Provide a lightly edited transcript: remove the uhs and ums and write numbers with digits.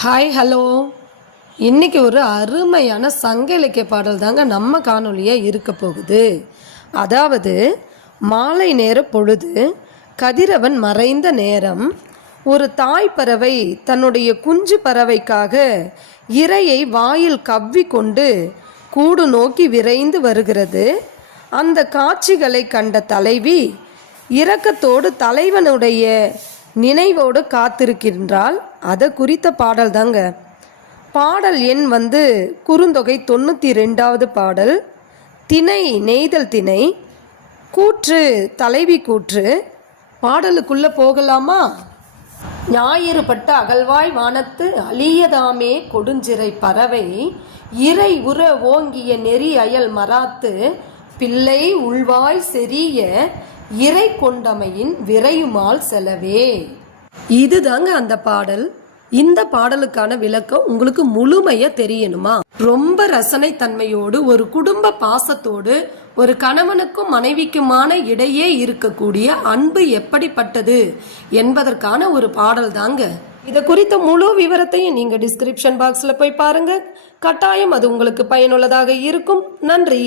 Hi hello. இன்றைக்கி ஒரு அருமையான சங்க இலக்கிய பாடல் தாங்க நம்ம காணொலியாக இருக்க போகுது. அதாவது மாலை நேர பொழுது, கதிரவன் மறைந்த நேரம், ஒரு தாய் பறவை தன்னுடைய குஞ்சு பறவைக்காக இரையை வாயில் கவ்வி கொண்டு கூடு நோக்கி விரைந்து வருகிறது. அந்த காட்சிகளை கண்ட தலைவி இரக்கத்தோடு தலைவனுடைய நினைவோடு காத்திருக்கின்றாள். அதை குறித்த பாடல் தாங்க. பாடல் எண் குறுந்தொகை 92வது பாடல். திணை நெய்தல் திணை. கூற்று தலைவி கூற்று. பாடலுக்குள்ளே போகலாமா? ஞாயிறுபட்ட அகழ்வாய் வானத்து அழியதாமே கொடுஞ்சிறை பறவை இறை உற ஓங்கிய நெறி அயல் மராத்து பிள்ளை உள்வாய் செறிய இறை கொண்டமையின் விரையுமால் செலவே. இதுதாங்க அந்த பாடல். இந்த பாடலுக்கான விளக்கம் உங்களுக்கு முழுமையா தெரியணுமா? ரொம்ப ரசனை தன்மையோடு, ஒரு குடும்ப பாசத்தோடு, ஒரு கணவனுக்கும் மனைவிக்குமான இடையே இருக்கக்கூடிய அன்பு எப்படிப்பட்டது என்பதற்கான ஒரு பாடல் தாங்க. இதை குறித்த முழு விவரத்தையும் நீங்க டிஸ்கிரிப்ஷன் பாக்ஸ்ல போய் பாருங்க. கட்டாயம் அது உங்களுக்கு பயனுள்ளதாக இருக்கும். நன்றி.